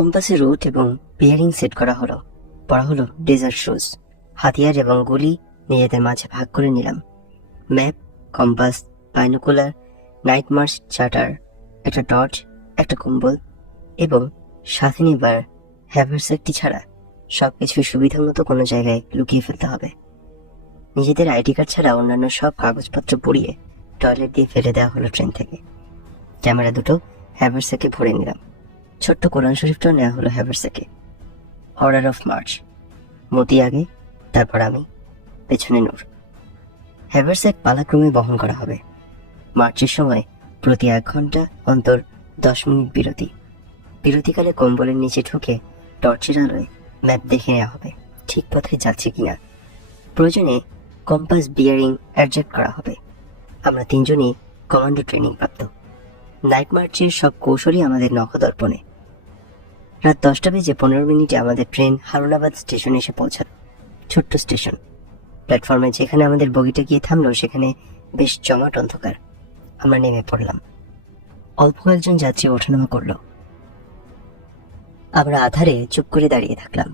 কম্পাসে root এবং bearing set করা হলো। পড়া হলো ডেজার্ট শুজ। হাতিয়ার এবং গুলি নিজেদের মাঝে ভাগ করে নিলাম। Map, compass, binocular, night March charter, একটা টর্চ, একটা কম্বল এবং সাথে নেবার হ্যাভারস্যাকটি ছাড়া সবকিছুই সুবিধা মতো কোনো জায়গায় লুকিয়ে ফেলতে হবে। নিজেদের আইডি কার্ড ছাড়া অন্যান্য সব কাগজপত্র পুড়িয়ে টয়লেট দিয়ে ফেলে দেওয়া হলো ট্রেন থেকে। ক্যামেরা দুটো হ্যাভারস্যাকে ভরে নিলাম। ছোট্ট কোরআন শরীফটাও নেওয়া হলো হ্যাভারস্যাকে। অর্ডার অফ মার্চ, মতি আগে, তারপর আমি, পেছনে নূর। হ্যাভারস্যাক পালাক্রমে বহন করা হবে। মার্চের সময় প্রতি 1 ঘন্টা অন্তর 10 মিনিট বিরতি। বিরতিকালে কম্বলের নিচে ঢুকে টর্চের আলোয় ম্যাপ দেখে নেওয়া হবে ঠিক পথে যাচ্ছে কিনা। প্রয়োজনে কম্পাস বিয়ারিং অ্যাডজাস্ট করা হবে। আমরা 3 জনই কমান্ডো ট্রেনিং প্রাপ্ত। নাইট মার্চের সব কৌশলই আমাদের নখদর্পণে। রাত 10:15 আমাদের ট্রেন হারুনাবাদ স্টেশনে এসে পৌঁছালো। ছোট্ট স্টেশন। প্ল্যাটফর্মে যেখানে আমাদের বগিটা গিয়ে থামলো সেখানে বেশ জমাট অন্ধকার। আমরা নেমে পড়লাম। অল্প কয়েকজন যাত্রী ওঠানামা করলো। আমরা আধারে চুপ করে দাঁড়িয়ে থাকলাম।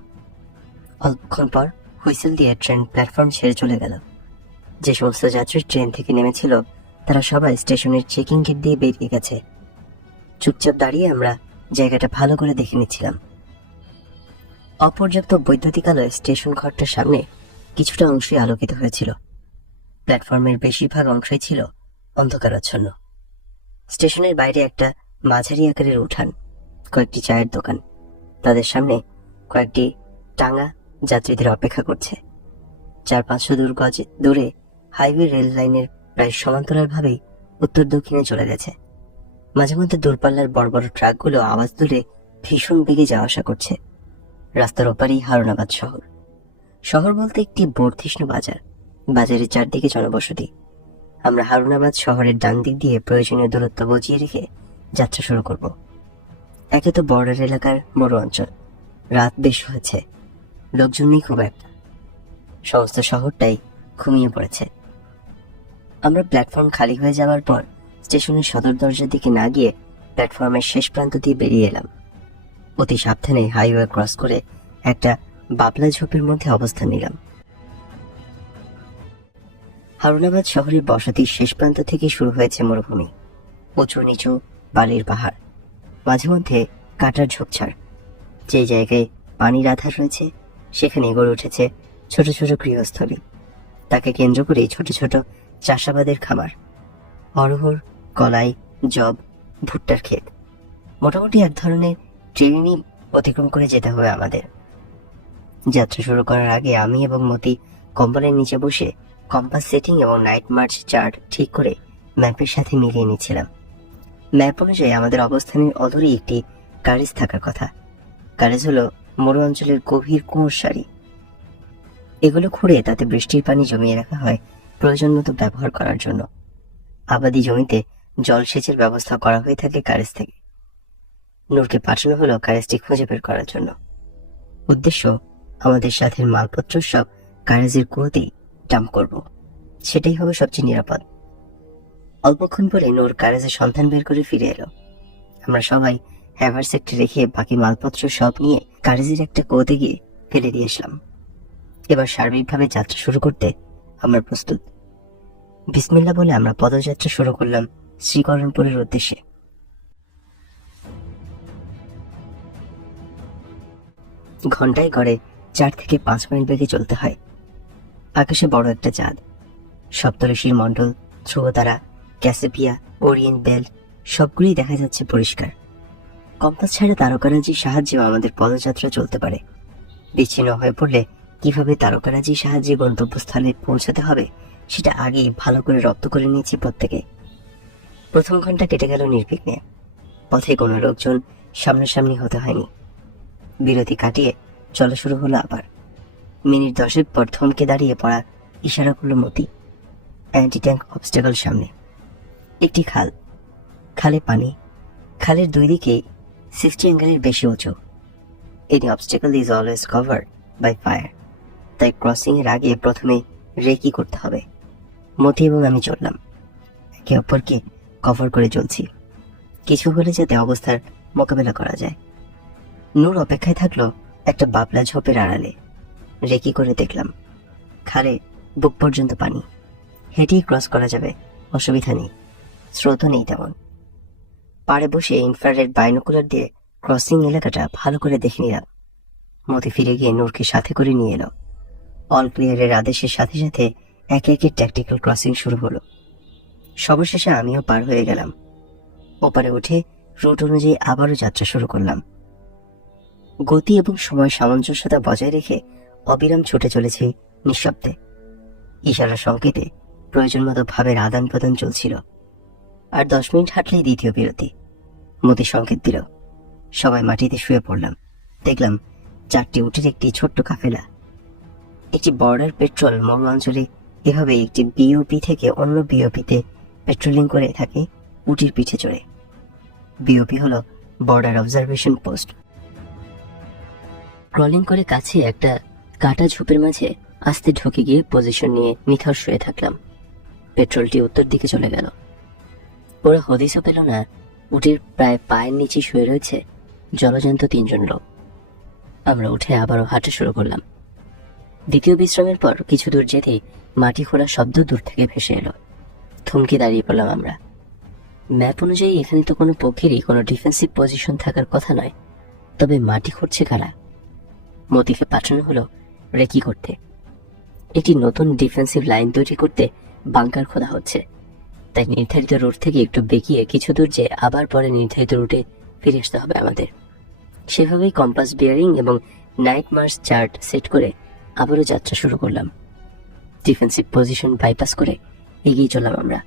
অল্পক্ষণ পর হুইসেল দিয়ে ট্রেন প্ল্যাটফর্ম ছেড়ে চলে গেল। যে সমস্ত যাত্রী ট্রেন থেকে নেমেছিল তারা সবাই স্টেশনের চেকিং গেট দিয়ে বেরিয়ে গেছে। চুপচাপ দাঁড়িয়ে আমরা জায়গাটা ভালো করে দেখে নিচ্ছিলাম। অপর্যাপ্ত বৈদ্যুতিক আলোয় স্টেশন ঘরটার সামনে কিছুটা অংশই আলোকিত হয়েছিল। প্ল্যাটফর্মের বেশিরভাগ অংশই ছিল অন্ধকারাচ্ছন্ন। স্টেশনের বাইরে একটা মাঝারি আকারের উঠান, কয়েকটি চায়ের দোকান, তাদের সামনে কয়েকটি টাঙ্গা যাত্রীদের অপেক্ষা করছে। 400-500 গজ দূরে হাইওয়ে রেল লাইনের প্রায় সমান্তরালভাবেই উত্তর দক্ষিণে চলে গেছে। মাঝে মধ্যে দূরপাল্লার বড় বড় ট্রাকগুলো আওয়াজ তুলে ভীষণ বেগে যাওয়া আসা করছে। রাস্তার ওপারেই হারুনাবাদ শহর। শহর বলতে একটি বর্ধিষ্ণু বাজার। বাজারের চারদিকে জনবসতি। আমরা হারুনাবাদ শহরের ডান দিক দিয়ে প্রয়োজনীয় দূরত্ব বজিয়ে রেখে যাত্রা শুরু করব। একে তো বর্ডার এলাকার বড় অঞ্চল। রাত বেশ হয়েছে, লোকজন নেই খুব একটা। সমস্ত শহরটাই ঘুমিয়ে পড়েছে। আমরা প্ল্যাটফর্ম খালি হয়ে যাওয়ার পর স্টেশনের সদর দরজার দিকে না গিয়ে প্ল্যাটফর্মের শেষ প্রান্ত দিয়ে বেরিয়ে এলাম। অতি সাবধানে হাইওয়ে ক্রস করে একটা বাবলা ঝোপের মধ্যে অবস্থান নিলাম। হারুনাবাদ শহরের বসতির শেষ প্রান্ত থেকে শুরু হয়েছে মরুভূমি। উঁচু নিচু বালির পাহাড়, মাঝে মধ্যে কাটার ঝোপঝাড়। যে জায়গায় পানির আধার রয়েছে সেখানে গড়ে উঠেছে ছোট ছোট গৃহস্থলী। তাকে কেন্দ্র করেই ছোট ছোট চাষাবাদের খামার। অরহর, কলাই, জব, ভুট্টার ক্ষেত। মোটামুটি এক ধরনের ট্রেনই অতিক্রম করে যেতে হবে আমাদের। যাত্রা শুরু করার আগে আমি এবং মতি কম্বলের নিচে বসে কম্পাস সেটিং এবং নাইট মার্চ চার্ট ঠিক করে ম্যাপের সাথে মিলিয়ে নিচ্ছিলাম। ম্যাপ অনুযায়ী আমাদের অবস্থানের অদূরেই একটি কারেজ থাকার কথা। কারেজ হলো মরু অঞ্চলের গভীর কুয়োর সারি। এগুলো খুঁড়ে তাতে বৃষ্টির পানি জমিয়ে রাখা হয় প্রয়োজন মতো ব্যবহার করার জন্য। আবাদি জমিতে জলসেচের ব্যবস্থা করা হয়ে থাকে কারেজ থেকে। নূরকে পাঠানো হলো কারেজটি খুঁজে বের করার জন্য। উদ্দেশ্য, আমাদের সাথে মালপত্র সব কারেজের কুয়োতেই ডাম্প করব। সেটাই হবে সবচেয়ে নিরাপদ। অল্পক্ষণ পরে নূর কারেজের সন্ধান বের করে ফিরে এলো। আমরা সবাই হ্যাভারস্যাকটি রেখে বাকি মালপত্র সব নিয়ে কারেজের একটা কুয়োতে গিয়ে ফেলে দিয়ে আসলাম। এবার সার্বিকভাবে যাত্রা শুরু করতে আমরা প্রস্তুত। বিসমিল্লাহ বলে আমরা পদযাত্রা শুরু করলাম শ্রীকরণপুরের উদ্দেশ্যে। ঘন্টায় গড়ে 4 থেকে 5 মাইল বেগে চলতে হয়। আকাশে বড় একটা চাঁদ, সপ্তর্ষির মণ্ডল, ধ্রুবতারা, ক্যাসিপিয়া, ওরিয়েন্ট বেল্ট সবগুলোই দেখা যাচ্ছে পরিষ্কার। কম্পাস ছাড়া তারকারাজির সাহায্যেও আমাদের পদযাত্রা চলতে পারে। বিচ্ছিন্ন হয়ে পড়লে কিভাবে তারকারাজির সাহায্যে গন্তব্যস্থলে পৌঁছাতে হবে সেটা আগেই ভালো করে রপ্ত করে নিয়েছি প্রত্যেকে। প্রথম ঘন্টা কেটে গেল নির্বিঘ্নে। পথে কোনো লোকজন সামনাসামনি হতে হয়নি। বিরতি কাটিয়ে চলা শুরু হলো আবার। মিনিট 10 পর থমকে দাঁড়িয়ে পড়া ইশারা করল মতি। অ্যান্টি ট্যাঙ্ক অবস্টেকল সামনে। একটি খাল, খালে পানি। খালের দুই দিকেই 60 অ্যাঙ্গেলের বেশি উঁচু। Any obstacle is always covered by fire. তাই ক্রসিং এর আগে প্রথমে রেকি করতে হবে। মতি এবং আমি চললাম, একে অপরকে কভার করে চলছি, কিছু হলে যাতে অবস্থার মোকাবেলা করা যায়। নূর অপেক্ষায় থাকলো একটা বাবলা ঝোপের আড়ালে। রেকি করে দেখলাম খালে বুক পর্যন্ত পানি, হেঁটেই ক্রস করা যাবে, অসুবিধা নেই, স্রোতও নেই তেমন। পাড়ে বসে ইনফ্রারেড বাইনোকুলার দিয়ে ক্রসিং এলাকাটা ভালো করে দেখে নিলাম। মতি ফিরে গিয়ে নূরকে সাথে করে নিয়ে এলো। অল ক্লিয়ারের আদেশের সাথে সাথে একে একে ট্যাকটিক্যাল ক্রসিং শুরু হলো। সর্বশেষে আমিও পার হয়ে গেলাম। ওপারে উঠে রুট অনুযায়ী আবারও যাত্রা শুরু করলাম। গতি এবং সময় সামঞ্জস্যতা বজায় রেখে অবিরাম ছুটে চলেছি নিঃশব্দে। ইশারা সংকেতে প্রয়োজন মতো ভাবের আদান প্রদান চলছিল। আর 10 মিনিট হাঁটলেই দ্বিতীয় বিরতি। মতি সংকেত দিল। সবাই মাটিতে শুয়ে পড়লাম। দেখলাম 4টি উটের একটি ছোট্ট কাফেলা একটি বর্ডার পেট্রোল মরু অঞ্চলে এভাবে একটি বিওপি থেকে অন্য বিওপিতে পেট্রোলিং করে থাকে উটির পিঠে চড়ে। বিওপি হলো বর্ডার অবজারভেশন পোস্ট। ক্রলিং করে কাছে একটা কাটা ঝোপের মাঝে আস্তে ঢুকে গিয়ে পজিশন নিয়ে নিথর শুয়ে থাকলাম। পেট্রোলটি উত্তর দিকে চলে গেল। ওরা হদিসও পেল না উটির প্রায় পায়ের নিচে শুয়ে রয়েছে জলজন্ত 3 জন লোক। আমরা উঠে আবারও হাঁটা শুরু করলাম। দ্বিতীয় বিশ্রামের পর কিছু দূর যেতেই মাটি খোঁড়ার শব্দ দূর থেকে ভেসে এলো। থমকে দাঁড়িয়ে পড়লাম আমরা। ম্যাপ অনুযায়ী এখানে তো কোনো পক্ষেরই কোনো ডিফেন্সিভ পজিশন থাকার কথা নয়, তবে মাটি খুঁড়ছে কারা? মতিকে পাঠানো হলো রেকি করতে। একটি নতুন ডিফেন্সিভ লাইন তৈরি করতে বাংকার খোঁড়া হচ্ছে, তাই নির্ধারিত রুট থেকে একটু বেঁকিয়ে কিছু দূর যে আবার পরে নির্ধারিত রুটে ফিরে আসতে হবে আমাদের। সেভাবেই কম্পাস বিয়ারিং এবং নাইট মার্চ চার্ট সেট করে আবারও যাত্রা শুরু করলাম। ডিফেন্সিভ পজিশন বাইপাস করে এগিয়ে চললাম আমরা।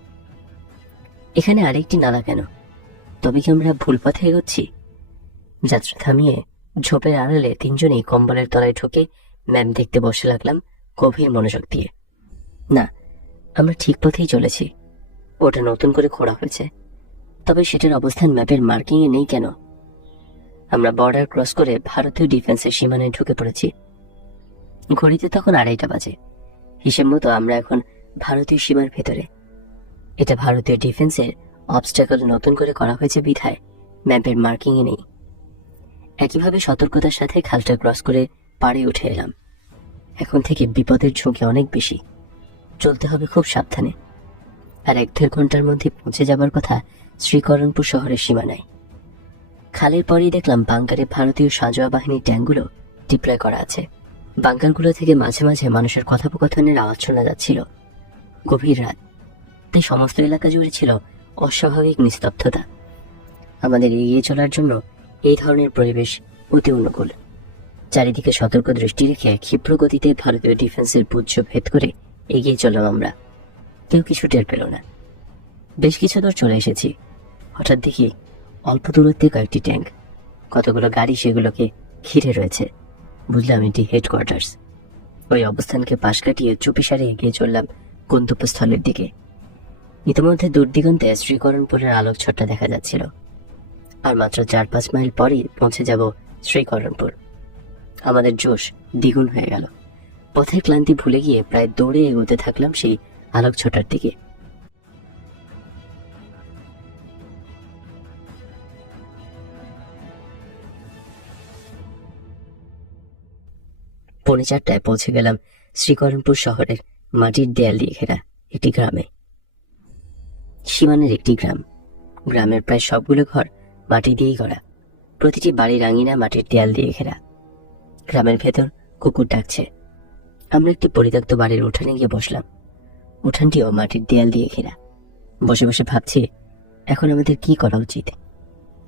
এখানে আরেকটি নালা কেন? তবে কি আমরা ভুল পথে এগোচ্ছি? যাত্রা থামিয়ে ঝোপের আড়ালে 3 জনেই কম্বলের তলায় ঢুকে ম্যাপ দেখতে বসে লাগলাম গভীর মনোযোগ দিয়ে। না, আমরা ঠিক পথেই চলেছি। ওটা নতুন করে খোঁড়া হয়েছে, তবে সেটার অবস্থান ম্যাপের মার্কিং এ নেই কেন? আমরা বর্ডার ক্রস করে ভারতীয় ডিফেন্সের সীমানায় ঢুকে পড়েছি। ঘড়িতে তখন 2:30 বাজে। হিসেব মতো আমরা এখন ভারতীয় সীমার ভেতরে। এটা ভারতীয় ডিফেন্সের অবস্ট্যাকল নতুন করে করা হয়েছে বিধায় ম্যাপের মার্কিং এ নেই। একইভাবে সতর্কতার সাথে খালটা ক্রস করে পাড়ে উঠে এলাম। এখন থেকে বিপদের ঝুঁকি অনেক বেশি, চলতে হবে খুব সাবধানে। আর 1-1.5 ঘন্টার মধ্যে পৌঁছে যাবার কথা শ্রীকরণপুর শহরের সীমানায়। খালের পরেই দেখলাম বাংকারে ভারতীয় সাঁজোয়া বাহিনীর ট্যাঙ্কগুলো ডিপ্লয় করা আছে। বাংকারগুলো থেকে মাঝে মাঝে মানুষের কথোপকথনের আওয়াজ শোনা যাচ্ছিল। গভীর রাত, তাই সমস্ত এলাকা জুড়ে ছিল অস্বাভাবিক নিস্তব্ধতা। আমাদের এগিয়ে চলার জন্য এই ধরনের পরিবেশ অতি অনুকূল। চারিদিকে সতর্ক দৃষ্টি রেখে ক্ষিপ্র গতিতে ভারতীয় ডিফেন্সের পুচ্ছ ভেদ করে এগিয়ে চললাম আমরা। কেউ কিছু টের পেল না। বেশ কিছু দূর চলে এসেছি। হঠাৎ দেখি অল্প দূরত্বে কয়েকটি ট্যাঙ্ক, কতগুলো গাড়ি সেগুলোকে ঘিরে রয়েছে। বুঝলাম এটি হেডকোয়ার্টার্স। ওই অবস্থানকে পাশ কাটিয়ে চুপিসারে এগিয়ে চললাম গন্তব্যস্থলের দিকে। ইতিমধ্যে দূর দিগন্তে শ্রীকরণপুরের আলোকছটা দেখা যাচ্ছিল। আর মাত্র 4-5 মাইল পরেই পৌঁছে যাব শ্রীকরণপুর। আমাদের জোশ দ্বিগুণ হয়ে গেল। পথের ক্লান্তি ভুলে গিয়ে প্রায় দৌড়ে এগোতে থাকলাম সেই আলোকছটার দিকে। পৌনে 4টায় পৌঁছে গেলাম শ্রীকরণপুর শহরের মাটির দেয়াল দিয়ে ঘেরা একটি গ্রামে। সীমানের একটি গ্রাম। গ্রামের প্রায় সবগুলো ঘর মাটি দিয়েই গড়া, প্রতিটি বাড়ির আঙিনা মাটির দেয়াল দিয়ে ঘেরা। গ্রামের ভেতর কুকুর ডাকছে। আমরা একটি পরিত্যক্ত বাড়ির উঠানে গিয়ে বসলাম। উঠানটিও মাটির দেয়াল দিয়ে ঘেরা। বসে বসে ভাবছি এখন আমাদের কি করা উচিত।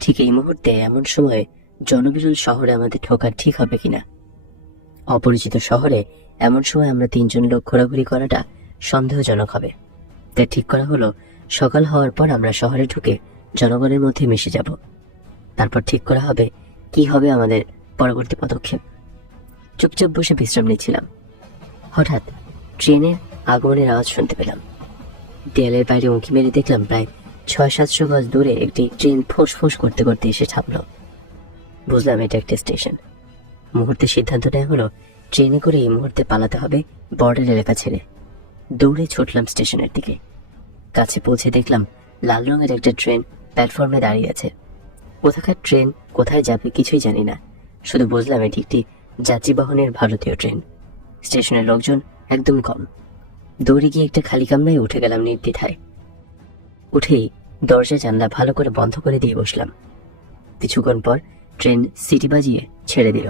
ঠিক এই মুহূর্তে এমন সময় জনবিরল শহরে আমাদের ঢোকা ঠিক হবে কিনা। অপরিচিত শহরে এমন সময় আমরা 3 জন লোক ঘোরাঘুরি করাটা সন্দেহজনক হবে। তাই ঠিক করা হলো সকাল হওয়ার পর আমরা শহরে ঢুকে জনগণের মধ্যে মিশে যাব। তারপর ঠিক করা হবে কি হবে আমাদের পরবর্তী পদক্ষেপ। চুপচাপ বসে বিশ্রাম নিচ্ছিলাম। হঠাৎ ট্রেনের আগমনের আওয়াজ শুনতে পেলাম। দেয়ালের বাইরে উঁকি মেরে দেখলাম প্রায় 600-700 গজ দূরে একটি ট্রেন ফোঁস ফোঁস করতে করতে এসে থামল। বুঝলাম এটা একটি স্টেশন। মুহূর্তে সিদ্ধান্ত নেওয়া হলো ট্রেনে করে এই মুহূর্তে পালাতে হবে বর্ডার এলাকা ছেড়ে। দৌড়ে ছুটলাম স্টেশনের দিকে। কাছে পৌঁছে দেখলাম লাল রঙের একটা ট্রেন প্ল্যাটফর্মে দাঁড়িয়ে আছে। কোথাকার ট্রেন কোথায় যাবে কিছুই জানি না, শুধু বুঝলাম এটি একটি যাত্রী বহনের ভারতীয় ট্রেন। স্টেশনের লোকজন একদম কম। দৌড়ে গিয়ে একটা খালি কামরায় উঠে গেলাম নির্দ্বিধায়। উঠেই দরজা জানলা ভালো করে বন্ধ করে দিয়ে বসলাম। কিছুক্ষণ পর ট্রেন সিটি বাজিয়ে ছেড়ে দিল।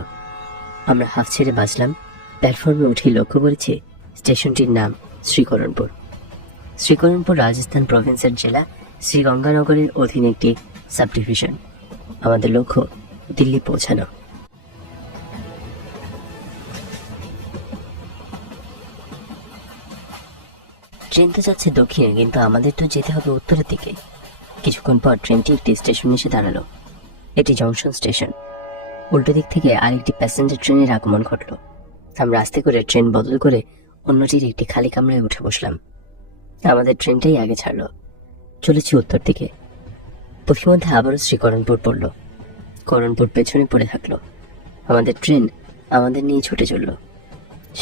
আমরা হাফ ছেড়ে বাঁচলাম। প্ল্যাটফর্মে উঠেই লক্ষ্য করেছি স্টেশনটির নাম শ্রীকরণপুর। শ্রীকরণপুর রাজস্থান প্রভিন্সের জেলা শ্রীগঙ্গানগরের অধীনে একটি সাবডিভিশন। আমাদের লক্ষ্য দিল্লি পৌঁছানো। ট্রেন তো যাচ্ছে দক্ষিণে, কিন্তু আমাদের তো যেতে হবে উত্তরের দিকে। কিছুক্ষণ পর ট্রেনটি একটি স্টেশনে এসে দাঁড়ালো। এটি জংশন স্টেশন। উল্টো দিক থেকে আরেকটি প্যাসেঞ্জার ট্রেনের আগমন ঘটল। আমরা আস্তে করে ট্রেন বদল করে অন্যটির একটি খালি কামরায় উঠে বসলাম। আমাদের ট্রেনটাই আগে ছাড়লো। চলেছি উত্তর দিকে। পথিমধ্যে আবারও শ্রীকরণপুর পড়ল। করণপুর পেছনে পড়ে থাকলো। আমাদের ট্রেন আমাদের নিয়ে ছুটে চলল।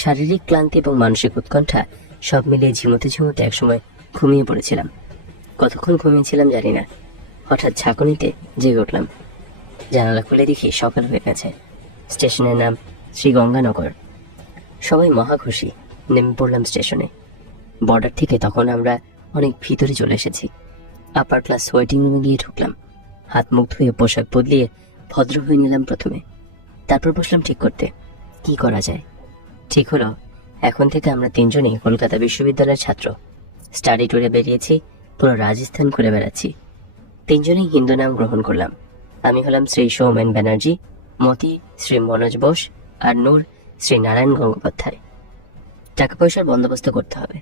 শারীরিক ক্লান্তি এবং মানসিক উৎকণ্ঠা সব মিলিয়ে ঝিমোতে ঝিমোতে একসময় ঘুমিয়ে পড়েছিলাম। কতক্ষণ ঘুমিয়েছিলাম জানি না। হঠাৎ ঝাঁকুনিতে জেগে উঠলাম। জানালা খুলে দেখি সকাল হয়ে গেছে। স্টেশনের নাম শ্রীগঙ্গানগর। সবাই মহা খুশি। নেমে পড়লাম স্টেশনে। বর্ডার থেকে তখন আমরা অনেক ভিতরে চলে এসেছি। আপার ক্লাস ওয়েটিং রুমে গিয়ে ঢুকলাম। হাত মুখ ধুয়ে পোশাক বদলিয়ে ভদ্র হয়ে নিলাম প্রথমে। তারপর বসলাম ঠিক করতে কি করা যায়। ঠিক হলো, এখন থেকে আমরা তিনজনেই কলকাতা বিশ্ববিদ্যালয়ের ছাত্র। স্টাডি ট্যুরে বেরিয়েছি, পুরো রাজস্থান ঘুরে বেড়াচ্ছি। তিনজনেই হিন্দু নাম গ্রহণ করলাম। আমি হলাম শ্রী সৌমেন ব্যানার্জি, মতি শ্রী মনোজ বোস, আর নূর শ্রী নারায়ণ গঙ্গোপাধ্যায়। টাকা পয়সার বন্দোবস্ত করতে হবে।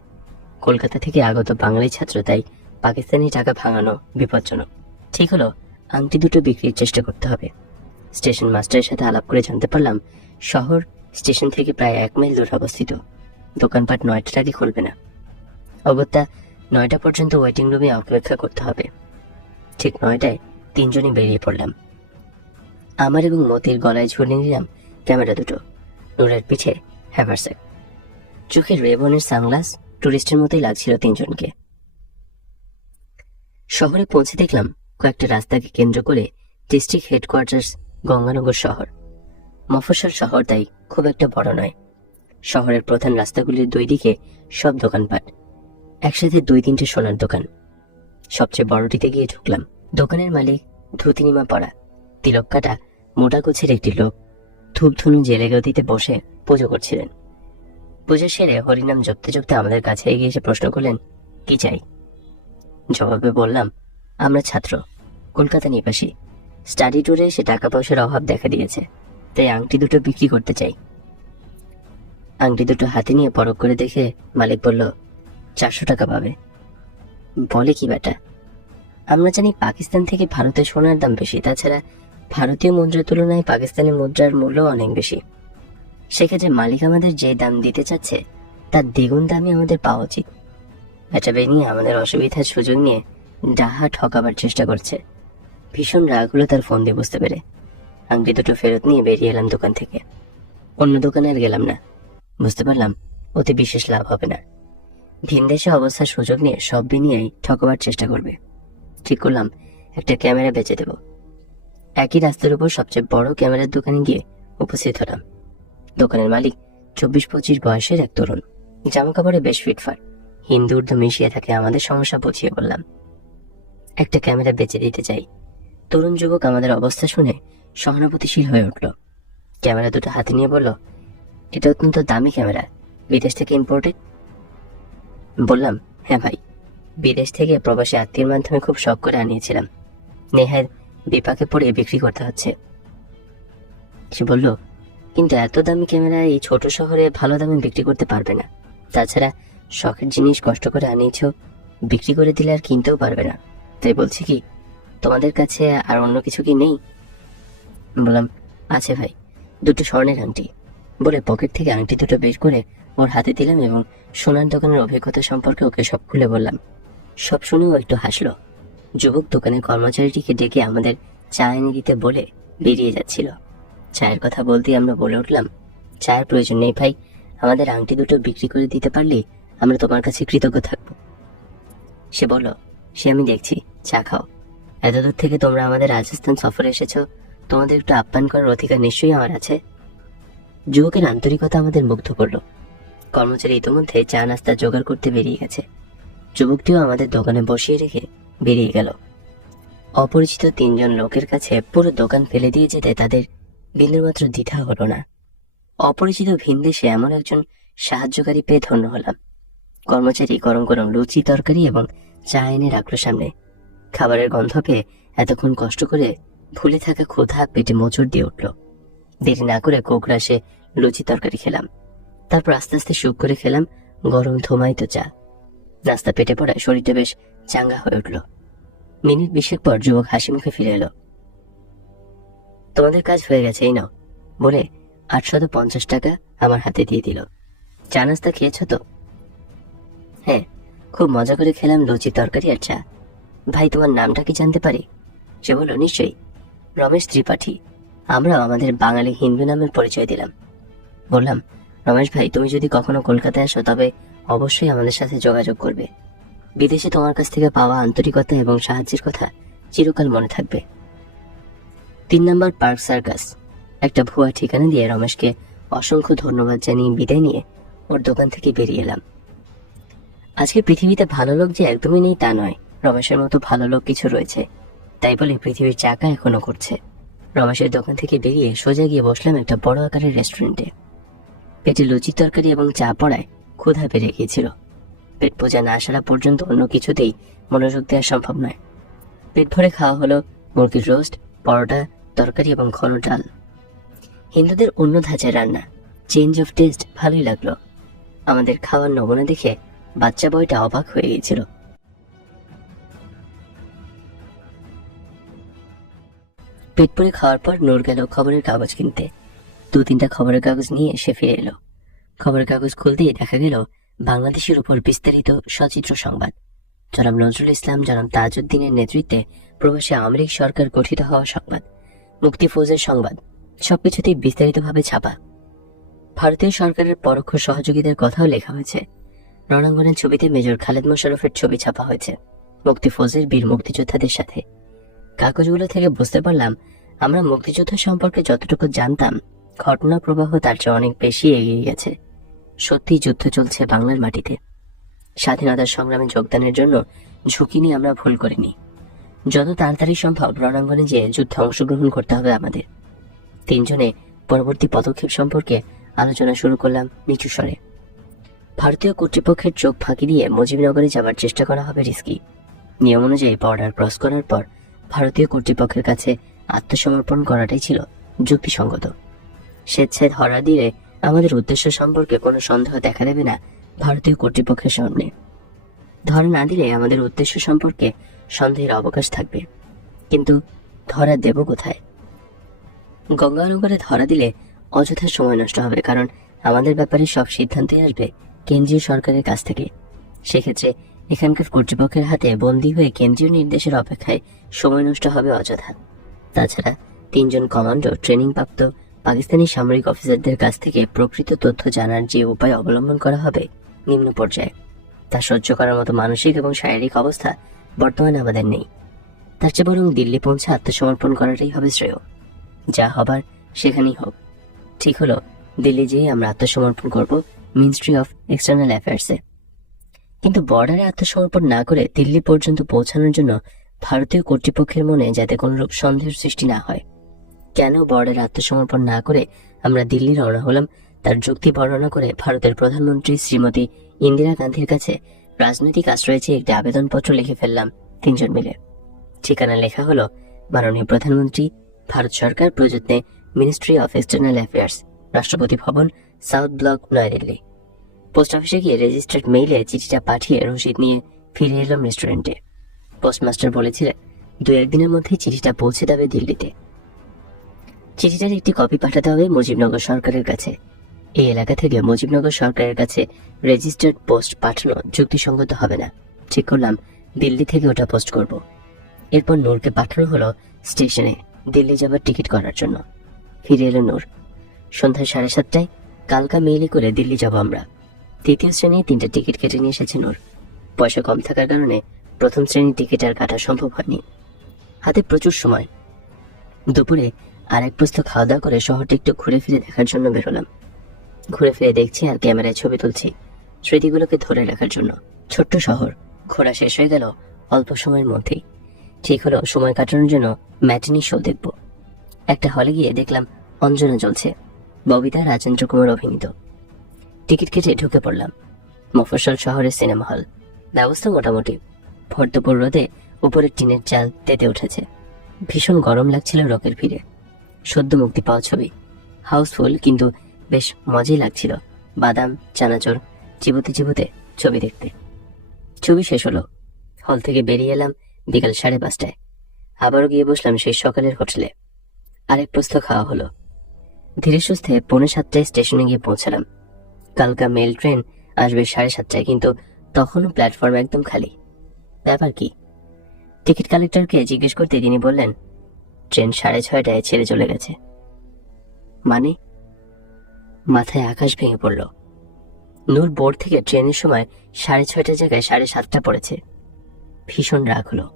কলকাতা থেকে আগত বাঙালি ছাত্র, তাই পাকিস্তানি টাকা ভাঙানো বিপজ্জনক। ঠিক হলো, আংটি দুটো বিক্রির চেষ্টা করতে হবে। স্টেশন মাস্টারের সাথে আলাপ করে জানতে পারলাম শহর স্টেশন থেকে প্রায় 1 মাইল দূরে অবস্থিত। দোকানপাট 9টার আগে খুলবে না। অগত্যা 9টা পর্যন্ত ওয়েটিং রুমে অপেক্ষা করতে হবে। ঠিক 9টায় তিনজনই বেরিয়ে পড়লাম। আমার এবং মতির গলায় ঝুলিয়ে নিলাম ক্যামেরা দুটো। নূরের পিঠে হ্যাভারস্যাক। চোখে রেবনের সানগ্লাস। টুরিস্টের মতোই লাগছিল তিনজনকে। শহরে পৌঁছে দেখলাম কয়েকটা রাস্তাকে কেন্দ্র করে ডিস্ট্রিক্ট হেডকোয়ার্টার্স গঙ্গানগর শহর। মফস্বল শহর, তাই খুব একটা বড় নয়। শহরের প্রধান রাস্তাগুলির দুই দিকে সব দোকানপাট। একসাথে 2-3টে সোনার দোকান। সবচেয়ে বড়টিতে গিয়ে ঢুকলাম। দোকানের মালিক ধুতিনিমা পরা, তিলক কাটা, মোটা গোছের একটি লোক ধূপধুনু জেলে গদিতে বসে পুজো করছিলেন। পুজো সেরে হরিনাম জপতে জপতে আমাদের কাছে এগিয়ে এসে প্রশ্ন করলেন, কি চাই? জবাবে বললাম, আমরা ছাত্র, কলকাতা নিবাসী। স্টাডি ট্যুরে এসে টাকা পয়সার অভাব দেখা দিয়েছে, তাই আংটি দুটো বিক্রি করতে চাই। আংটি দুটো হাতে নিয়ে পরখ করে দেখে মালিক বলল, 400 টাকা পাবে। বলে কি বেটা, আমরা জানি পাকিস্তান থেকে ভারতের সোনার দাম বেশি, তাছাড়া ভারতীয় মুদ্রার তুলনায় পাকিস্তানি মুদ্রার মূল্য অনেক বেশি। সেক্ষেত্রে মালিক আমাদের যে দাম দিতে চাচ্ছে তার দ্বিগুণ দামে আমাদের পাওয়া উচিত। এটা বেরিয়ে আমাদের অসুবিধার সুযোগ নিয়ে ডাহা ঠকাবার চেষ্টা করছে। ভীষণ রাগ হলো তার ফোন দিয়ে বুঝতে পেরে। আংটি দুটো ফেরত নিয়ে বেরিয়ে এলাম দোকান থেকে। অন্য দোকানে আর গেলাম না। বুঝতে পারলাম অতি বিশেষ লাভ হবে না। ভিনদেশে অবস্থার সুযোগ নিয়ে সব বিনিয়েই ঠকাবার চেষ্টা করবে। ঠিক করলাম একটা ক্যামেরা বেচে দেব। একই রাস্তার উপর সবচেয়ে বড় ক্যামেরার দোকানে গিয়ে উপস্থিত হলাম। দোকানের মালিক 24-25 বয়সের এক তরুণ। জামা কাপড়ে বেশ ফিটফাট। হিন্দি উর্দু মিশিয়ে থাকে। আমাদের সমস্যা বুঝিয়ে বললাম, একটা ক্যামেরা বেচে দিতে চাই। তরুণ যুবক আমাদের অবস্থা শুনে সহানুভূতিশীল হয়ে উঠল। ক্যামেরা দুটো হাতে নিয়ে বলল, এটা অত্যন্ত দামি ক্যামেরা, বিদেশ থেকে ইম্পোর্টেড। বললাম, হ্যাঁ ভাই, বিদেশ থেকে প্রবাসী আত্মীয়ের মাধ্যমে খুব শখ করে আনিয়েছিলাম। নেহাত বিপাকে পড়ে বিক্রি করতে হচ্ছে। সে বলল, কিন্তু এত দামি ক্যামেরা এই ছোট শহরে ভালো দামে বিক্রি করতে পারবে না। তাছাড়া শখের জিনিস কষ্ট করে আনিয়েছ, বিক্রি করে দিলে আর কিনতেও পারবে না। তাই বলছি কি, তোমাদের কাছে আর অন্য কিছু কি নেই? বললাম, আছে ভাই, দুটো স্বর্ণের আংটি। বলে পকেট থেকে আংটি দুটো বের করে ওর হাতে দিলাম এবং সোনার দোকানের অভিজ্ঞতা সম্পর্কে ওকে সব খুলে বললাম। সব শুনেও একটু হাসলো। যুবক দোকানের কর্মচারীটিকে ডেকে আমাদের চা এনে দিতে বলে বেরিয়ে যাচ্ছিল। চায়ের কথা বলতেই আমরা বলে উঠলাম, চায়ের প্রয়োজন নেই ভাই, আমাদের আংটি দুটো বিক্রি করে দিতে পারলে আমরা তোমার কাছে কৃতজ্ঞ থাকবো। সে বলল, সে আমি দেখছি, চা খাও। এতদূর থেকে তোমরা আমাদের রাজস্থান সফরে এসেছো, তোমাদের একটু আপ্যায়ন করার অধিকার নিশ্চয়ই আমার আছে। যুবকের আন্তরিকতা আমাদের মুগ্ধ করলো। কর্মচারী ইতিমধ্যে চা নাস্তা জোগাড় করতে বেরিয়ে গেছে। যুবকটিও আমাদের দোকানে বসিয়ে রেখে বেরিয়ে গেল। অপরিচিত তিনজন লোকের কাছে পুরো দোকান ফেলে দিয়ে যেতে তাদের বিন্দুমাত্র দ্বিধা হলো না। অপরিচিত ভিনদেশে এমন একজন সাহায্যকারী পেয়ে ধন্য হলাম। কর্মচারী গরম গরম লুচি তরকারি এবং চা এনে রাখলো সামনে। খাবারের গন্ধ পেয়ে এতক্ষণ কষ্ট করে ভুলে থাকা ক্ষুধা পেটে মোচড় দিয়ে উঠল। দেরি না করে কোকরাসে লুচি তরকারি খেলাম। তারপর আস্তে আস্তে সুপ করে খেলাম গরম ধোমায়িত চা। নাস্তা পেটে পড়ায় শরীরটা বেশ চাঙ্গা হয়ে উঠল। মিনিট 20 পর যুবক হাসি মুখে ফিরে এলো। তোমাদের কাজ হয়ে গেছে, এই নাও বলে 850 টাকা আমার হাতে দিয়ে দিল। চা নাস্তা খেয়েছ তো? হ্যাঁ, খুব মজা করে খেলাম লুচি তরকারি আর চা। ভাই, তোমার নামটা কি জানতে পারি? সে বলল, নিশ্চয়ই, রমেশ ত্রিপাঠী। আমরাও আমাদের বাঙালি হিন্দু নামের পরিচয় দিলাম। বললাম, রমেশ ভাই, তুমি যদি কখনো কলকাতায় আসো তবে অবশ্যই আমাদের সাথে যোগাযোগ করবে। বিদেশে তোমার কাছ থেকে পাওয়া আন্তরিকতা এবং সাহায্যের কথা চিরকাল মনে থাকবে। 3 নম্বর পার্ক সার্কাস। একটা ভুয়া ঠিকানা দিয়ে রমেশকে অসংখ্য ধন্যবাদ জানিয়ে বিদায় নিয়ে ওর দোকান থেকে বেরিয়ে এলাম। আজকে পৃথিবীতে ভালো লোক যে একদমই নেই তা নয়, রমেশের মতো ভালো লোক কিছু রয়েছে। তাই বলে পৃথিবীর চাকা এখনো করছে। রমেশের দোকান থেকে বেরিয়ে সোজা গিয়ে বসলাম একটা বড় আকারের রেস্টুরেন্টে। পেটে লুচি তরকারি এবং চা পড়ায় ক্ষুধা বেড়ে গিয়েছিল। পেট পূজা না সারা পর্যন্ত অন্য কিছুতেই মনোযোগ দেওয়া সম্ভব নয়। পেট ভরে খাওয়া হলো মুরগির রোস্ট, পরোটা, তরকারি এবং ঘন ডাল। হিন্দুদের অন্য ধাঁচের রান্না, চেঞ্জ অফ টেস্ট ভালোই লাগলো। আমাদের খাওয়ার নমুনা দেখে বাচ্চা বয়টা অবাক হয়ে গিয়েছিল। পেট ভরে খাওয়ার পর নূর গেল খবরের কাগজ কিনতে। 2-3টা খবরের কাগজ নিয়ে এসে ফিরে এলো। খবরের কাগজ খুলতেই দেখা গেল বাংলাদেশের উপর বিস্তারিত সচিত্র সংবাদ। জনাব নজরুল ইসলাম, জনাব তাজউদ্দিনের নেতৃত্বে প্রবাসী আওয়ামী লীগ সরকার গঠিত হওয়া সংবাদ, মুক্তি ফৌজের সংবাদ, সবকিছুতেই বিস্তারিতভাবে ছাপা। ভারতীয় সরকারের পরোক্ষ সহযোগিতার কথাও লেখা হয়েছে। রণাঙ্গনের ছবিতে মেজর খালেদ মোশাররফের ছবি ছাপা হয়েছে মুক্তি ফৌজের বীর মুক্তিযোদ্ধাদের সাথে। কাগজগুলো থেকে বুঝতে পারলাম আমরা মুক্তিযুদ্ধ সম্পর্কে যতটুকু জানতাম ঘটনা প্রবাহ তার চেয়ে অনেক বেশি এগিয়ে গেছে। সত্যি যুদ্ধ চলছে বাংলার মাটিতে। স্বাধীনতার সংগ্রামে যোগদানের জন্য ঝুঁকি নিয়ে আমরা ভুল করিনি। যত তাড়াতাড়ি সম্ভব রণাঙ্গনে যেয়ে যুদ্ধে অংশগ্রহণ করতে হবে আমাদের। 3 জনে পরবর্তী পদক্ষেপ সম্পর্কে আলোচনা শুরু করলাম নিচু স্বরে। ভারতীয় কর্তৃপক্ষের চোখ ফাঁকি দিয়ে মুজিবনগরে যাবার চেষ্টা করা হবে রিস্কি। নিয়ম অনুযায়ী বর্ডার ক্রস করার পর ভারতীয় কর্তৃপক্ষের কাছে আত্মসমর্পণ করাটাই ছিল যুক্তিসঙ্গত। স্বেচ্ছায় ধরা দিলে আমাদের উদ্দেশ্য সম্পর্কে কোনো সন্দেহ দেখা দেবে না ভারতীয় কর্তৃপক্ষের সামনে। ধরা না দিলে আমাদের উদ্দেশ্য সম্পর্কে সন্দেহের অবকাশ থাকবে। কিন্তু ধরা দেব কোথায়? গঙ্গানগরে ধরা দিলে অযথা সময় নষ্ট হবে, কারণ আমাদের ব্যাপারে সব সিদ্ধান্তই আসবে কেন্দ্রীয় সরকারের কাছ থেকে। সেক্ষেত্রে এখানকার কর্তৃপক্ষের হাতে বন্দী হয়ে কেন্দ্রীয় নির্দেশের অপেক্ষায় সময় নষ্ট হবে অযথা। তাছাড়া 3 জন কমান্ডো ট্রেনিং প্রাপ্ত পাকিস্তানি সামরিক অফিসারদের কাছ থেকে প্রকৃত তথ্য জানার যে উপায় অবলম্বন করা হবে নিম্ন পর্যায়ে, তা সহ্য করার মতো মানসিক এবং শারীরিক অবস্থা বর্তমানে আমাদের নেই। তার চেয়ে বরং দিল্লি পৌঁছে আত্মসমর্পণ করাটাই হবে শ্রেয়। যা হবার সেখানেই হোক। ঠিক হলো, দিল্লি যেয়ে আমরা আত্মসমর্পণ করব মিনিস্ট্রি অফ এক্সটার্নাল অ্যাফেয়ার্সে। কিন্তু বর্ডারে আত্মসমর্পণ না করে দিল্লি পর্যন্ত পৌঁছানোর জন্য ভারতীয় কর্তৃপক্ষের মনে যাতে কোনরূপ সন্দেহের সৃষ্টি না হয়। কেন বর্ডারে আত্মসমর্পণ না করে আমরা দিল্লি রওনা হলাম তার যুক্তি বর্ণনা করে ভারতের প্রধানমন্ত্রী শ্রীমতী ইন্দিরা গান্ধীর কাছে রাজনৈতিক আশ্রয় চেয়ে একটি আবেদনপত্র লিখে ফেললাম 3 জন মিলে। ঠিকানা লেখা হলো মাননীয় প্রধানমন্ত্রী, ভারত সরকার প্রযত্নে মিনিস্ট্রি অফ এক্সটার্নাল অ্যাফেয়ার্স, রাষ্ট্রপতি ভবন, সাউথ ব্লক, নয়াদিল্লি। পোস্ট অফিসে গিয়ে রেজিস্টার্ড মেইলে চিঠিটা পাঠিয়ে রসিদ নিয়ে ফিরে এলাম রেস্টুরেন্টে। পোস্টমাস্টার বলেছিলেন 2-1 দিনের মধ্যেই চিঠিটা পৌঁছে যাবে দিল্লিতে। চিঠিটার একটি কপি পাঠাতে হবে মুজিবনগর সরকারের কাছে। এই এলাকা থেকে মুজিবনগর সরকারের কাছে রেজিস্টার্ড পোস্ট পাঠানো যুক্তিসঙ্গত হবে না। ঠিক করলাম দিল্লি থেকে ওটা পোস্ট করব। এরপর নূরকে পাঠানো হলো স্টেশনে দিল্লি যাবার টিকিট করার জন্য। ফিরে এলো নূর। সন্ধ্যা 7:30টায় কালকা মেইলে করে দিল্লি যাব আমরা। 3য় শ্রেণী 3টা টিকিট কেটে নিয়ে এসেছে নূর। পয়সা কম থাকার কারণে 1ম শ্রেণীর টিকিট আর কাটা সম্ভব হয়নি। হাতে প্রচুর সময়। দুপুরে আর এক প্রস্ত খাওয়া দাওয়া করে শহরটা একটু ঘুরে ফিরে দেখার জন্য বেরোলাম। ঘুরে ফিরে দেখছি আর ক্যামেরায় ছবি তুলছি, স্মৃতিগুলোকে ধরে রাখার জন্য। ছোট্ট শহর, ঘোরা শেষ হয়ে গেল অল্প সময়ের মধ্যেই। ঠিক হলো সময় কাটানোর জন্য ম্যাটিনি শো দেখব। একটা হলে গিয়ে দেখলাম অঞ্জনা চলছে, ববিতা রাজেন্দ্র কুমার অভিনীত। টিকিট কেটে ঢুকে পড়লাম। মফস্বল শহরের সিনেমা হল, ব্যবস্থা মোটামুটি। ভরদুপুর রোদে উপরের টিনের চাল তেতে উঠেছে, ভীষণ গরম লাগছিল রকের ভিড়ে। সদ্য মুক্তি পাওয়া ছবি, হাউসফুল, কিন্তু বেশ মজাই লাগছিল। বাদাম চানাচুর চিবোতে চিবোতে ছবি দেখতে। ছবি শেষ হলো, হল থেকে বেরিয়ে এলাম বিকাল 5:30টায়। আবারও গিয়ে বসলাম সেই সকালের হোটেলে। আরেক প্রস্থ খাওয়া হলো। ধীরে সুস্থে 6:45টায় স্টেশনে গিয়ে পৌঁছালাম। কালকা মেল ট্রেন আসবে 7:30টায়, কিন্তু তখনও প্ল্যাটফর্ম একদম খালি। ব্যাপার কি? টিকিট কালেক্টরকে জিজ্ঞেস করতে তিনি বললেন, ট্রেন 6:30টায় ছেড়ে চলে গেছে। মানে? মাথায় আকাশ ভেঙে পড়ল। নূর বোর্ড থেকে ট্রেনের সময় 6:30টার জায়গায় 7:30টা পড়েছে। ভীষণ রাগ হলো।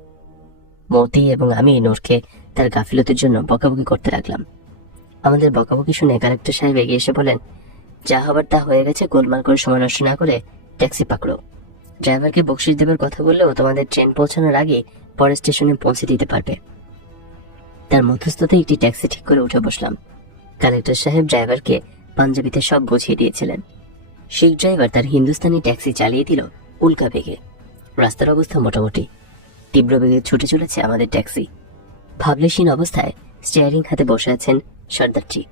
মতি এবং আমি নূরকে তার গাফিলতির জন্য বকাবকি করতে লাগলাম। আমাদের বকাবকি শুনে কালেক্টর সাহেব এগিয়ে এসে বলেন, যা হবার তা হয়ে গেছে, গোলমাল করে সময় নষ্ট না করে ট্যাক্সি পাকড়ো। ড্রাইভারকে বকশিস দেবার কথা বললেও তোমাদের ট্রেন পৌঁছানোর আগে পরের স্টেশনে পৌঁছে দিতে পারবে। তার মধ্যস্থতে একটি ট্যাক্সি ঠিক করে উঠে বসলাম। কালেক্টর সাহেব ড্রাইভারকে পাঞ্জাবিতে সব বুঝিয়ে দিয়েছিলেন। সেই ড্রাইভার তার হিন্দুস্তানি ট্যাক্সি চালিয়ে দিল উল্কা বেগে। রাস্তার অবস্থা মোটামুটি। তীব্র বেগে ছুটে চলেছে আমাদের ট্যাক্সি। ভাবলেশীন অবস্থায় স্টিয়ারিং হাতে বসে আছেন সর্দারজি।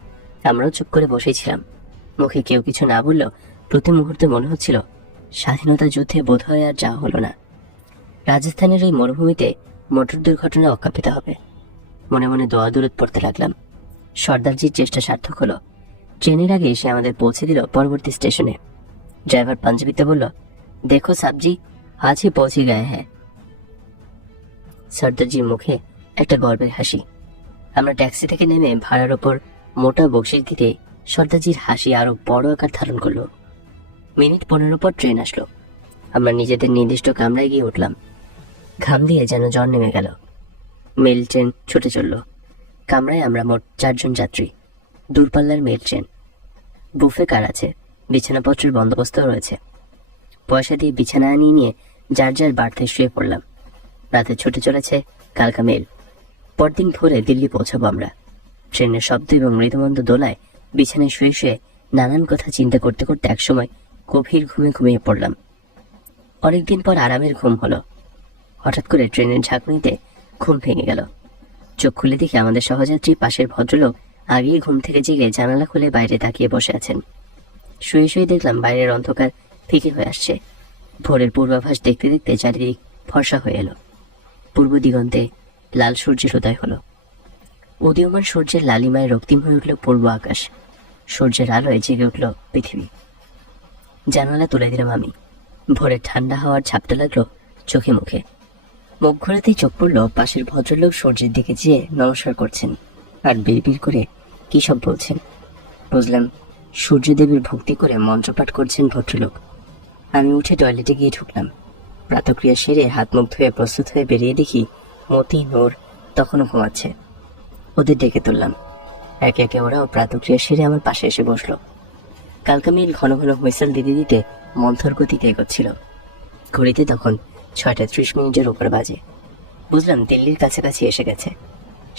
আমরাও চুপ করে বসেছিলাম। মুখে কেউ কিছু না বললেও প্রতি মুহূর্তে মনে হচ্ছিল স্বাধীনতা যুদ্ধে বোধহয় আর যাওয়া হলো না। রাজস্থানের এই মরুভূমিতে মোটর দুর্ঘটনা অকাপিত হবে। মনে মনে দোয়া দূরত পড়তে লাগলাম। সর্দারজির চেষ্টা সার্থক হলো। ট্রেনের আগে এসে আমাদের পৌঁছে দিল পরবর্তী স্টেশনে। ড্রাইভার পাঞ্জাবিতে বলল, দেখো সাবজি, আজ হি পৌঁছে গয়ে হ্যাঁ। সর্দারজির মুখে একটা গর্বের হাসি। আমরা ট্যাক্সি থেকে নেমে ভাড়ার ওপর মোটা বকশিস দিতে সর্দারজির হাসি আরো বড় আকার ধারণ করলো। মিনিট 15 পর ট্রেন আসলো। আমরা নিজেদের নির্দিষ্ট কামরায় গিয়ে উঠলাম। ঘাম দিয়ে যেন জ্বর নেমে গেল। মেল ট্রেন ছুটে চলল। কামরায় আমরা মোট 4 জন যাত্রী। দূরপাল্লার মেল ট্রেন। বুফে কার আছে, বিছানাপত্রের বন্দোবস্ত রয়েছে। পয়সা দিয়ে বিছানা আনিয়ে নিয়ে যার যার বাড়িতে শুয়ে পড়লাম। রাতে ছুটে চলেছে কালকা মেল। পরদিন ভোরে দিল্লি পৌঁছাবো আমরা। ট্রেনের শব্দ এবং মৃদুমন্দ দোলায় বিছানায় শুয়ে শুয়ে নানান কথা চিন্তা করতে করতে একসময় গভীর ঘুমে ঘুমিয়ে পড়লাম। অনেকদিন পর আরামের ঘুম হলো। হঠাৎ করে ট্রেনের ঝাঁকুনিতে ঘুম ভেঙে গেল। চোখ খুলে দেখে আমাদের সহযাত্রী পাশের ভদ্রলোক আগেই ঘুম থেকে জেগে জানালা খুলে বাইরে তাকিয়ে বসে আছেন। শুয়ে শুয়ে দেখলাম বাইরের অন্ধকার ফিকে হয়ে আসছে। ভোরের পূর্বাভাস দেখতে দেখতে চারিদিক ফর্সা হয়ে এলো। পূর্ব দিগন্তে লাল সূর্যের উদয় হলো। উদীয়মান সূর্যের লালিমায় রক্তিম হয়ে উঠল পূর্ব আকাশ। সূর্যের আলোয় জেগে উঠল পৃথিবী। জানালা তুলে দিলাম আমি। ভোরের ঠান্ডা হাওয়ার ঝাপটা লাগলো চোখে মুখে। মুখ ঘোরাতেই চোখ পড়ল পাশের ভদ্রলোক সূর্যের দিকে চেয়ে নমস্কার করছেন আর বিড়বিড় করে কি সব বলছেন। বুঝলাম সূর্যদেবীর ভক্তি করে মন্ত্রপাঠ করছেন ভদ্রলোক। আমি উঠে টয়লেটে গিয়ে ঢুকলাম। প্রাতক্রিয়া সেরে হাত মুখ ধুয়ে প্রস্তুত হয়ে বেরিয়ে দেখি মতি, নূর তখনও ঘুমাচ্ছে। ওদের ডেকে তুললাম। একে একে ওরাও প্রাতক্রিয়া সেরে আমার পাশে এসে বসলো। কালকা মেল ঘন ঘন হুইসেল দিতে দিতে মন্থর গতিতে এগোচ্ছিল। ঘড়িতে তখন 6:30 উপর বাজে। বুঝলাম দিল্লির কাছাকাছি এসে গেছে।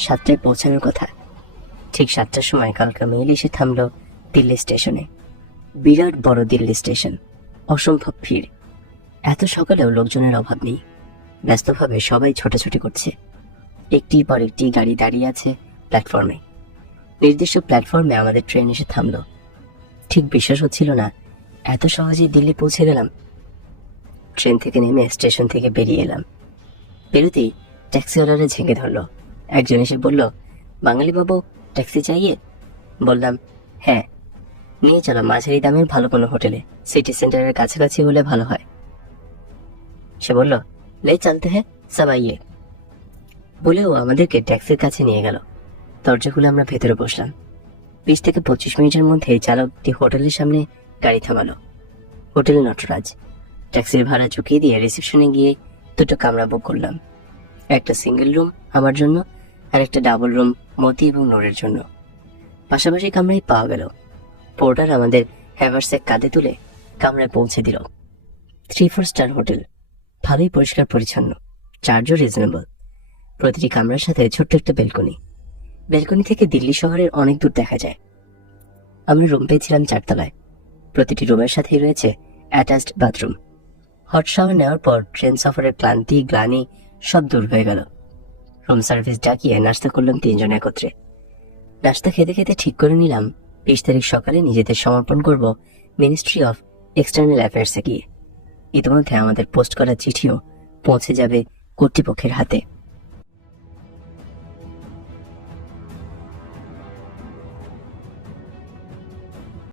7টায় পৌঁছানোর কথা। ঠিক 7টার সময় কালকা মেল এসে থামলো দিল্লি স্টেশনে। বিরাট বড় দিল্লি স্টেশন, অসম্ভব ভিড়। এত সকালেও লোকজনের অভাব নেই। ব্যস্তভাবে সবাই ছোটাছুটি করছে। একটির পর একটি গাড়ি দাঁড়িয়ে আছে প্ল্যাটফর্মে। নির্দিষ্ট প্ল্যাটফর্মে আমাদের ট্রেন এসে থামলো। ঠিক বিশ্বাস হচ্ছিল না এত সহজেই দিল্লি পৌঁছে গেলাম। ট্রেন থেকে নেমে স্টেশন থেকে বেরিয়ে এলাম। বেরোতেই ট্যাক্সিওয়ালারা ঝেঁকে ধরলো। একজন এসে বলল, বাঙালি বাবু ট্যাক্সি চাইয়ে? বললাম, হ্যাঁ। নিয়ে চলো মাঝারি দামের ভালো কোনো হোটেলে, সিটি সেন্টারের কাছাকাছি হলে ভালো হয়। সে বলল, লে চলতে হ্যাঁ সব আইয়ে। বলেও আমাদেরকে ট্যাক্সির কাছে নিয়ে গেল। দরজা খুলে আমরা ভেতরে বসলাম। 20 থেকে 25 মিনিটের মধ্যে চালক একটি হোটেলের সামনে গাড়ি থামালো। হোটেল নটরাজ। ট্যাক্সির ভাড়া চুকিয়ে দিয়ে রিসেপশনে গিয়ে 2টো কামরা বুক করলাম। একটা সিঙ্গেল রুম আমার জন্য আর একটা ডাবল রুম মতি এবং নোরের জন্য। পাশাপাশি কামরাই পাওয়া গেল। পোর্টার আমাদের হ্যাভার্সে কাঁধে তুলে কামরায় পৌঁছে দিল। 3-4 স্টার হোটেল, ভালোই পরিষ্কার পরিচ্ছন্ন, চার্জও রিজনেবল। প্রতিটি কামরার সাথে ছোট্ট একটা বেলকনি থেকে দিল্লি শহরের অনেক দূর দেখা যায়। আমরা রুম পেয়েছিলাম 4 তলায়। প্রতিটি রুমের সাথেই রয়েছে অ্যাটাচড বাথরুম। হট শাওয়ার নেওয়ার পর ট্রেন সফরের ক্লান্তি গ্লানি সব দূর হয়ে গেল। রুম সার্ভিস ডাকিয়ে নাস্তা করলাম 3 জন একত্রে। নাস্তা খেতে খেতে ঠিক করে নিলাম 20 তারিখ সকালে নিজেদের সমর্পণ করব মিনিস্ট্রি অফ এক্সটার্নাল অ্যাফেয়ার্সে গিয়ে। ইতিমধ্যে আমাদের পোস্ট করা চিঠিও পৌঁছে যাবে কর্তৃপক্ষের হাতে।